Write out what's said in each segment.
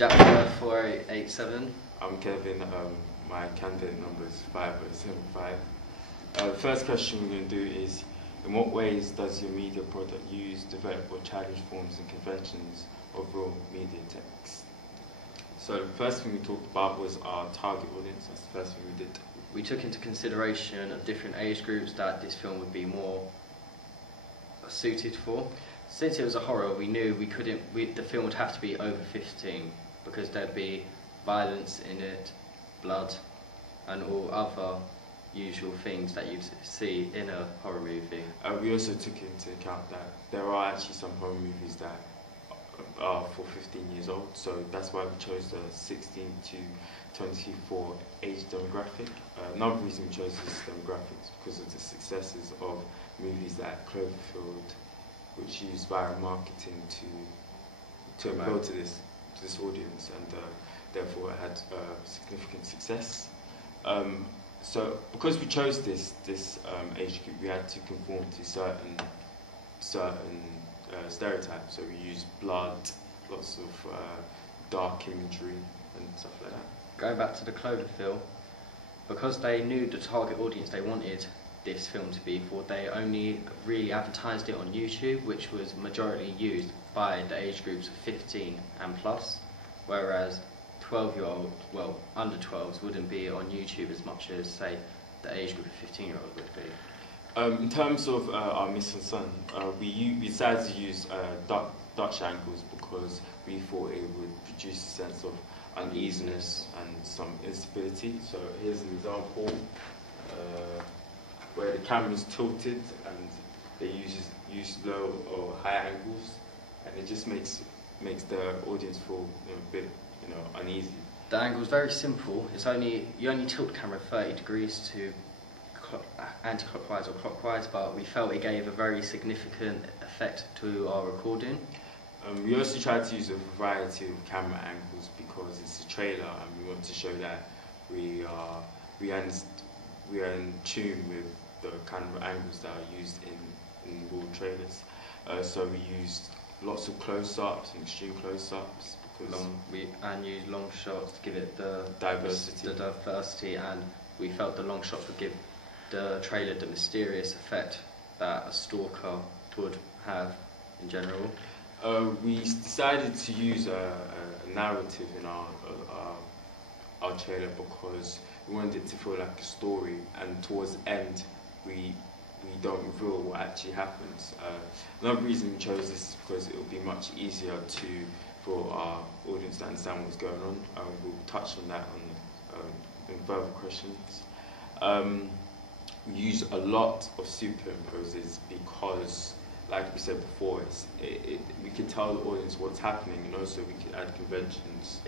Jack 4887. I'm Kevin. My candidate number is 5075. The first question we're going to do is, in what ways does your media product use, develop or challenge forms and conventions of real media text? So the first thing we talked about was our target audience. That's the first thing we did. We took into consideration of different age groups that this film would be more suited for. Since it was a horror, we knew the film would have to be over 15 because there'd be violence in it, blood, and all other usual things that you'd see in a horror movie. We also took into account that there are actually some horror movies that are for 15 years old, so that's why we chose the 16 to 24 age demographic. Another reason we chose this demographic is because of the successes of movies like Cloverfield, which used viral marketing to appeal to this audience, and therefore it had significant success. So because we chose this age group, we had to conform to certain stereotypes. So we used blood, lots of dark imagery and stuff like that. Going back to the Cloverfield, because they knew the target audience they wanted this film to be for, they only really advertised it on YouTube, which was majority used by the age groups of 15 and plus, whereas 12-year-old, well, under 12s wouldn't be on YouTube as much as, say, the age group of 15-year-olds would be. In terms of our mise en scène, we decided to use Dutch angles because we thought it would produce a sense of uneasiness and some instability. So here's an example where the camera's tilted and they use low or high angles, and it just makes the audience feel a bit uneasy. The angle's very simple. You only tilt the camera 30 degrees to anti-clockwise or clockwise, but we felt it gave a very significant effect to our recording. We also tried to use a variety of camera angles because it's a trailer and we want to show that we are in tune with the kind of angles that are used in real trailers. So we used lots of close-ups and extreme close-ups because and used long shots to give it the diversity, and we felt the long shots would give the trailer the mysterious effect that a stalker would have in general. We decided to use a narrative in our trailer because we wanted it to feel like a story, and towards the end we don't reveal what actually happens. Another reason we chose this is because it would be much easier for our audience to understand what's going on. We'll touch on that in further questions. We use a lot of superimposes because, like we said before, we can tell the audience what's happening, and also we can add conventions.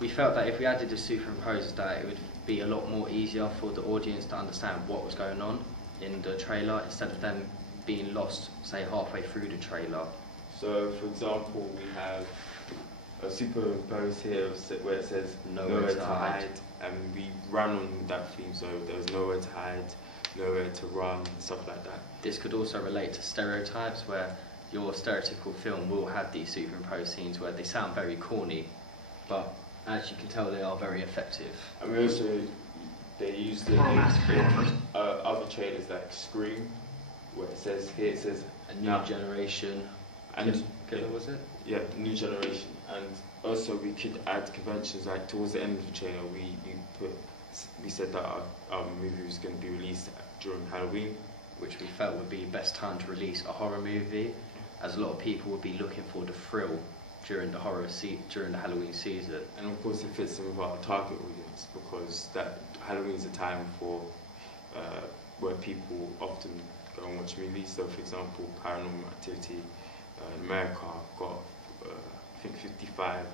We felt that if we added the superimposes, that it would be a lot more easier for the audience to understand what was going on in the trailer, instead of them being lost, say, halfway through the trailer. So, for example, we have a superimpose here where it says nowhere to hide, and we ran on that theme, so there was nowhere to hide, nowhere to run, stuff like that. This could also relate to stereotypes, where your stereotypical film will have these superimposed scenes where they sound very corny, but as you can tell, they are very effective. And we also, they use the other trailers like Scream, where it says a new generation. And was it? Yeah, new generation. And also we could add conventions, like towards the end of the trailer we said that our movie was going to be released during Halloween, which we felt would be best time to release a horror movie, as a lot of people would be looking for the thrill during the Halloween season. And of course it fits in with our target audience because Halloween is a time for where people often go and watch movies. So for example, Paranormal Activity in America got I think 55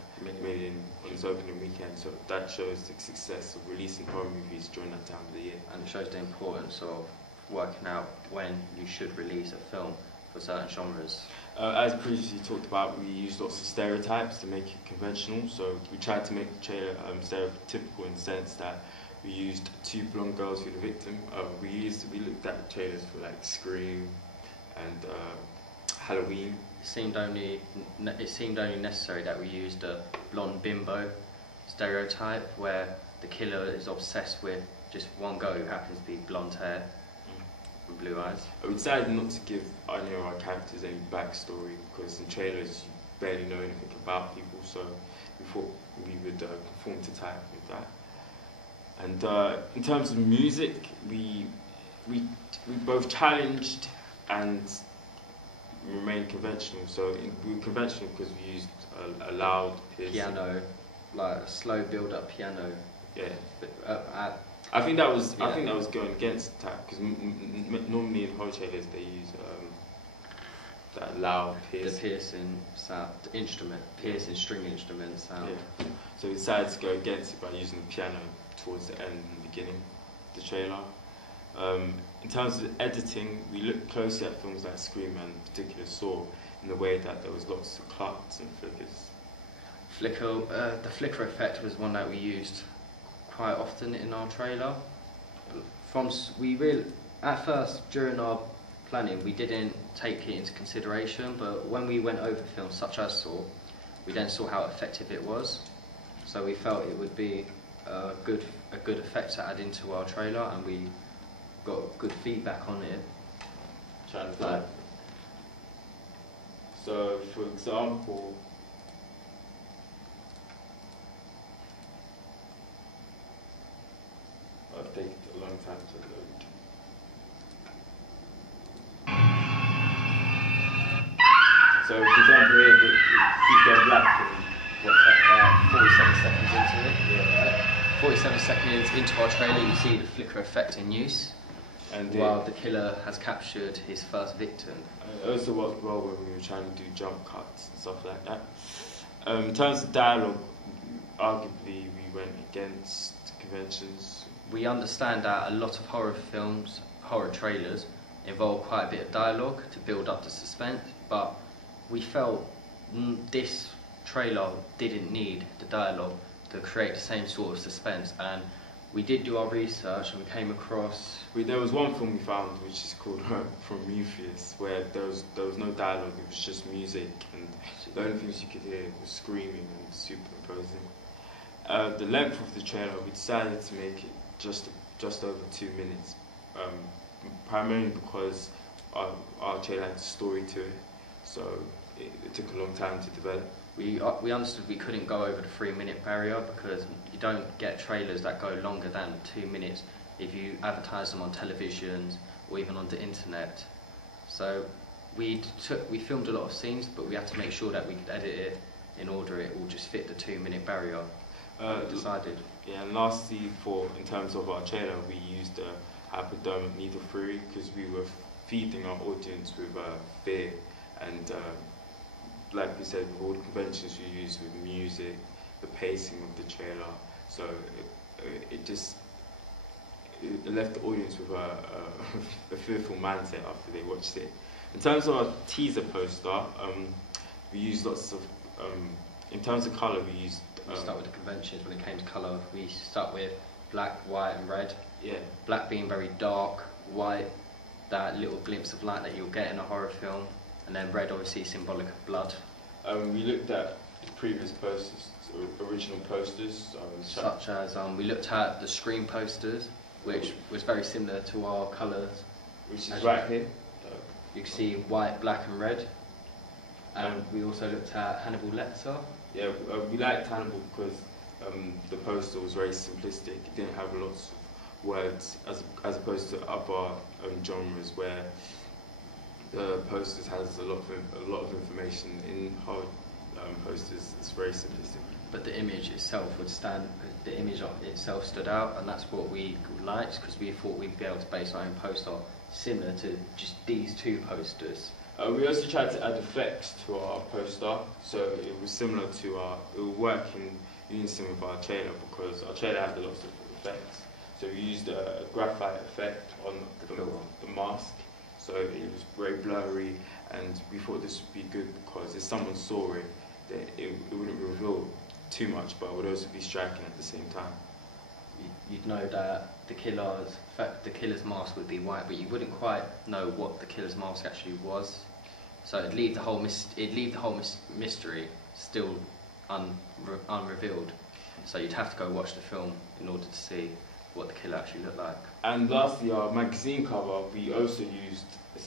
million on its opening weekend, so that shows the success of releasing horror movies during that time of the year. And it shows the importance of working out when you should release a film for certain genres. As previously talked about, we used lots of stereotypes to make it conventional, so we tried to make the trailer stereotypical in the sense that we used two blonde girls who were the victim. We looked at the trailers for like Scream and Halloween. It seemed only necessary that we used a blonde bimbo stereotype where the killer is obsessed with just one girl who happens to be blonde hair and blue eyes. We decided not to give any of our characters any backstory because in trailers you barely know anything about people, so we thought we would conform to type with that. And in terms of music, we both challenged and remained conventional. So we were conventional because we used a loud piano, like a slow build-up piano. Yeah. But, I think that was going against type because normally in horror trailers they use that loud piercing. The piercing sound, the instrument, piercing string instrument sound. Yeah. So we decided to go against it by using the piano towards the end and the beginning of the trailer. In terms of editing, we looked closely at films like Scream and in particular Saw in the way that there was lots of cuts and flickers. The flicker effect was one that we used quite often in our trailer. At first during our planning we didn't take it into consideration, but when we went over films such as Saw, we then saw how effective it was. So we felt it would be a good effect to add into our trailer, and we got good feedback on it. So, for example, I'll take a long time to load. So, for example, here, keep going black and what's that, 47 seconds into it? Yeah. 47 seconds into our trailer, you see the flicker effect in use. And while the killer has captured his first victim. It also worked well when we were trying to do jump cuts and stuff like that. In terms of dialogue, arguably we went against conventions. We understand that a lot of horror trailers, involve quite a bit of dialogue to build up the suspense, but we felt this trailer didn't need the dialogue to create the same sort of suspense, and we did do our research and we came across... There was one film we found which is called Prometheus, where there was no dialogue, it was just music, and the only things you could hear was screaming and superimposing. The length of the trailer, we decided to make it just over 2 minutes, primarily because our trailer had a story to it, so it took a long time to develop. We understood we couldn't go over the 3-minute barrier because you don't get trailers that go longer than 2 minutes if you advertise them on televisions or even on the internet. So we filmed a lot of scenes, but we had to make sure that we could edit it in order it will just fit the 2-minute barrier. We decided. Yeah, and lastly, in terms of our trailer, we used hypodermic needle theory because we were feeding our audience with fear and. Like we said, with all the conventions we use with music, the pacing of the trailer, so it left the audience with a fearful mindset after they watched it. In terms of our teaser poster, we used lots of, in terms of colour we used... we start with the conventions. When it came to colour, we start with black, white and red. Yeah. Black being very dark, white, that little glimpse of light that you'll get in a horror film. And then red, obviously, symbolic of blood. We looked at previous posters, original posters. Such as, we looked at the Scream posters, which was very similar to our colours. Which is right here. You can see white, black and red. And we also looked at Hannibal Lecter. Yeah, we liked Hannibal because the poster was very simplistic. It didn't have lots of words, as opposed to other genres where the posters has a lot of information. In horror posters, it's very simplistic. But the image itself the image of itself stood out, and that's what we liked because we thought we'd be able to base our own poster similar to just these two posters. We also tried to add effects to our poster, so it was similar to it would work in unison with our trailer because our trailer had lots of effects. So we used a graphite effect on the mask. So it was very blurry, and we thought this would be good because if someone saw it, it wouldn't reveal too much, but it would also be striking at the same time. You'd know that the killer's mask would be white, but you wouldn't quite know what the killer's mask actually was. So it'd leave the whole mystery still unrevealed. So you'd have to go watch the film in order to see what the killer actually looked like. And lastly, our magazine cover, we also used a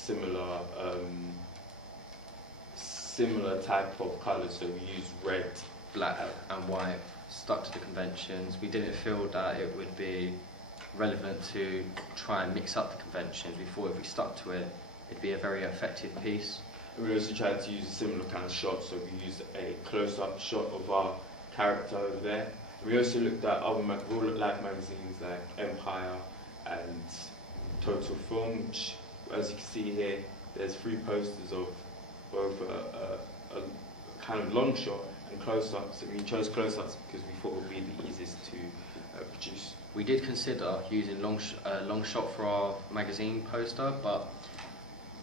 similar type of colour. So we used red, Black and white, stuck to the conventions. We didn't feel that it would be relevant to try and mix up the conventions. We thought if we stuck to it, it'd be a very effective piece. and we also tried to use a similar kind of shot. So we used a close-up shot of our character over there. We also looked at other real-life magazines like Empire and Total Film, which, as you can see here, there's 3 posters of both a kind of long shot and close-ups. And we chose close-ups because we thought it would be the easiest to produce. We did consider using long shot for our magazine poster, but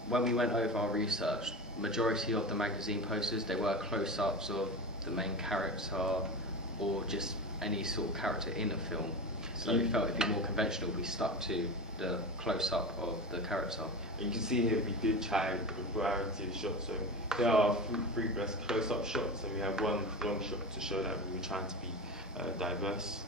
when we went over our research, majority of the magazine posters, they were close-ups of the main character or just any sort of character in a film. So we felt it'd be more conventional if we stuck to the close-up of the character. And you can see here we did try a variety of shots. So there are 3 best close-up shots, and we have 1 long shot to show that we were trying to be diverse.